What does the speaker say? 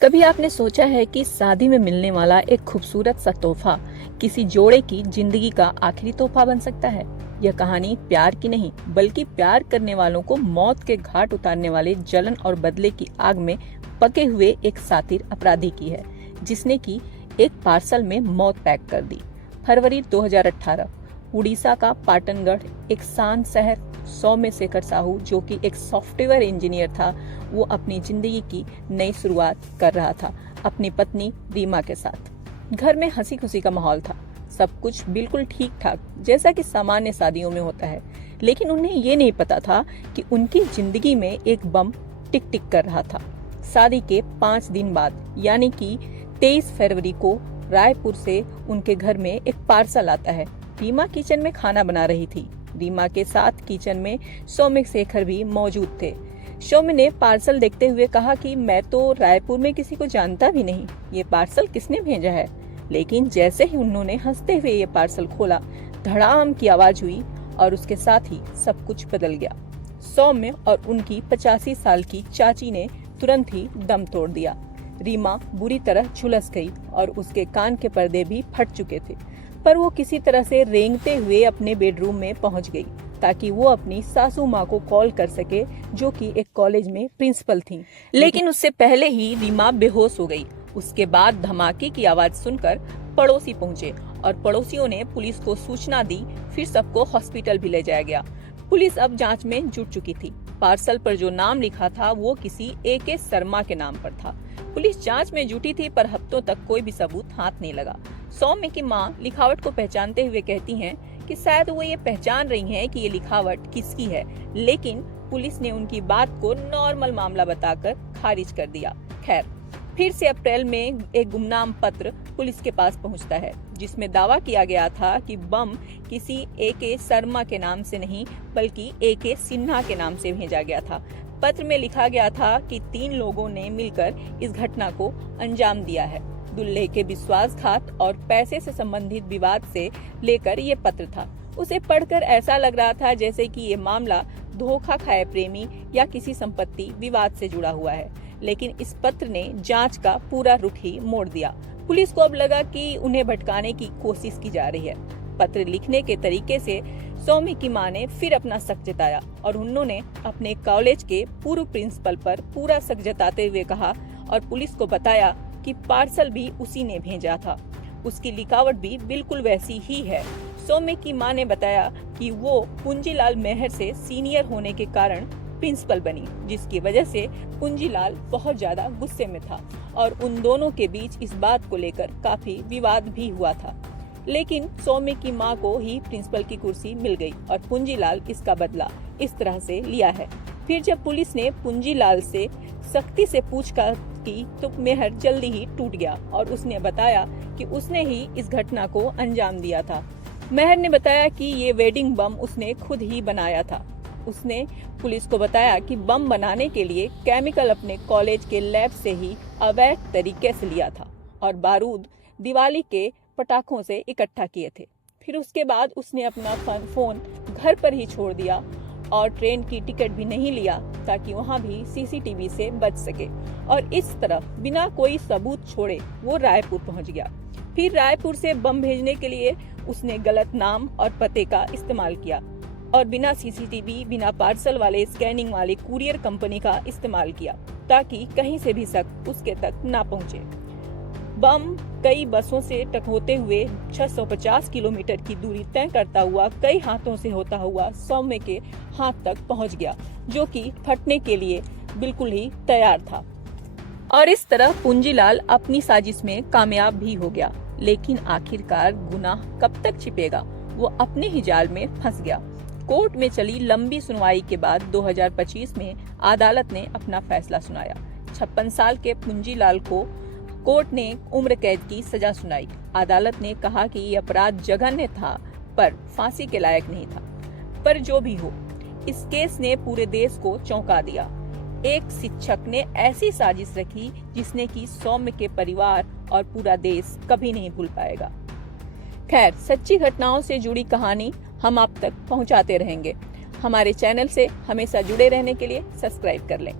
कभी आपने सोचा है कि शादी में मिलने वाला एक खूबसूरत सा तोहफा किसी जोड़े की जिंदगी का आखिरी तोहफा बन सकता है। यह कहानी प्यार की नहीं बल्कि प्यार करने वालों को मौत के घाट उतारने वाले जलन और बदले की आग में पके हुए एक शातिर अपराधी की है, जिसने की एक पार्सल में मौत पैक कर दी। फरवरी 2018 उड़ीसा का पाटनगढ़, एक शांत शहर। सौम्यशेखर साहू, जो कि एक सॉफ्टवेयर इंजीनियर था, वो अपनी जिंदगी की नई शुरुआत कर रहा था अपनी पत्नी रीमा के साथ। घर में हंसी खुशी का माहौल था, सब कुछ बिल्कुल ठीक ठाक जैसा कि सामान्य शादियों में होता है। लेकिन उन्हें ये नहीं पता था कि उनकी जिंदगी में एक बम टिक टिक कर रहा था। शादी के 5 दिन बाद यानी कि 23 फरवरी को रायपुर से उनके घर में एक पार्सल आता है। रीमा किचन में खाना बना रही थी। रीमा के साथ किचन में सौम्यशेखर भी मौजूद थे। सौम्य ने पार्सल देखते हुए कहा कि मैं तो रायपुर में किसी को जानता भी नहीं, ये पार्सल किसने भेजा है। लेकिन जैसे ही उन्होंने हंसते हुए ये पार्सल खोला, धड़ाम की आवाज हुई और उसके साथ ही सब कुछ बदल गया। सौम्य और उनकी 85 साल की चाची ने तुरंत ही दम तोड़ दिया। रीमा बुरी तरह झुलस गई और उसके कान के पर्दे भी फट चुके थे, पर वो किसी तरह से रेंगते हुए अपने बेडरूम में पहुंच गई ताकि वो अपनी सासू माँ को कॉल कर सके, जो कि एक कॉलेज में प्रिंसिपल थी। लेकिन उससे पहले ही रीमा बेहोश हो गई। उसके बाद धमाके की आवाज सुनकर पड़ोसी पहुंचे और पड़ोसियों ने पुलिस को सूचना दी। फिर सबको हॉस्पिटल भी ले जाया गया। पुलिस अब जांच में जुट चुकी थी। पार्सल पर जो नाम लिखा था वो किसी AK शर्मा के नाम पर था। पुलिस जांच में जुटी थी, पर हफ्तों तक कोई भी सबूत हाथ नहीं लगा। सौम्य की मां लिखावट को पहचानते हुए कहती हैं कि शायद वो ये पहचान रही हैं कि ये लिखावट किसकी है, लेकिन पुलिस ने उनकी बात को नॉर्मल मामला बताकर खारिज कर दिया। खैर, फिर से अप्रैल में एक गुमनाम पत्र पुलिस के पास पहुंचता है, जिसमें दावा किया गया था कि बम किसी AK शर्मा के नाम से नहीं बल्कि AK सिन्हा के नाम से भेजा गया था। पत्र में लिखा गया था कि 3 लोगों ने मिलकर इस घटना को अंजाम दिया है। दुल्हे के विश्वासघात और पैसे से संबंधित विवाद से लेकर ये पत्र था। उसे पढ़कर ऐसा लग रहा था जैसे कि ये मामला धोखा खाए प्रेमी या किसी संपत्ति विवाद से जुड़ा हुआ है। लेकिन इस पत्र ने जांच का पूरा रुख ही मोड़ दिया। पुलिस को अब लगा कि उन्हें भटकाने की कोशिश की जा रही है। पत्र लिखने के तरीके से सौम्य की मां ने फिर अपना शक जताया और उन्होंने अपने कॉलेज के पूर्व प्रिंसिपल पर पूरा शक जताते हुए कहा और पुलिस को बताया कि पार्सल भी उसी ने भेजा था। उसकी लिखावट भी बिल्कुल वैसी ही है। सौम्य की मां ने बताया कि वो पुंजीलाल मेहर से सीनियर होने के कारण प्रिंसिपल बनी, जिसकी वजह से पुंजीलाल बहुत ज्यादा गुस्से में था और उन दोनों के बीच इस बात को लेकर काफी विवाद भी हुआ था। लेकिन सौम्य की मां को ही प्रिंसिपल की कुर्सी मिल गई और पुंजीलाल इसका बदला इस तरह से लिया है। फिर जब पुलिस ने पुंजीलाल से सख्ती से पूछताछ की तो मेहर जल्दी ही टूट गया और उसने बताया कि उसने ही इस घटना को अंजाम दिया था। मेहर ने बताया कि ये वेडिंग बम उसने खुद ही बनाया था। उसने पुलिस को बताया कि बम बनाने के लिए केमिकल अपने कॉलेज के लैब से ही अवैध तरीके से लिया था और बारूद दिवाली के पटाखों से इकट्ठा किए थे। फिर उसके बाद उसने अपना फोन घर पर ही छोड़ दिया और ट्रेन की टिकट भी नहीं लिया ताकि वहां भी CCTV से बच सके। और इस तरह बिना कोई सबूत छोड़े वो रायपुर पहुंच गया। फिर रायपुर से बम भेजने के लिए उसने गलत नाम और पते का इस्तेमाल किया और बिना CCTV, बिना पार्सल वाले स्कैनिंग वाले कुरियर कंपनी का इस्तेमाल किया ताकि कहीं से भी शक उसके तक ना पहुंचे। बम कई बसों से टकराते हुए 650 किलोमीटर की दूरी तय करता हुआ कई हाथों से होता हुआ सौम्य के हाथ तक पहुंच गया, जो कि फटने के लिए बिल्कुल ही तैयार था। और इस तरह पुंजीलाल अपनी साजिश में कामयाब भी हो गया। लेकिन आखिरकार गुनाह कब तक छिपेगा, वो अपने ही जाल में फंस गया। कोर्ट में चली लंबी सुनवाई के बाद 2025 में अदालत ने अपना फैसला सुनाया। 56 साल के पुंजीलाल को कोर्ट ने उम्र कैद की सजा सुनाई। अदालत ने कहा कि ये अपराध जघन्य था पर फांसी के लायक नहीं था। पर जो भी हो, इस केस ने पूरे देश को चौंका दिया। एक शिक्षक ने ऐसी साजिश रखी जिसने की सौम्य के परिवार और पूरा देश कभी नहीं भूल पाएगा। खैर, सच्ची घटनाओं से जुड़ी कहानी हम आप तक पहुंचाते रहेंगे। हमारे चैनल से हमेशा जुड़े रहने के लिए सब्सक्राइब कर लें।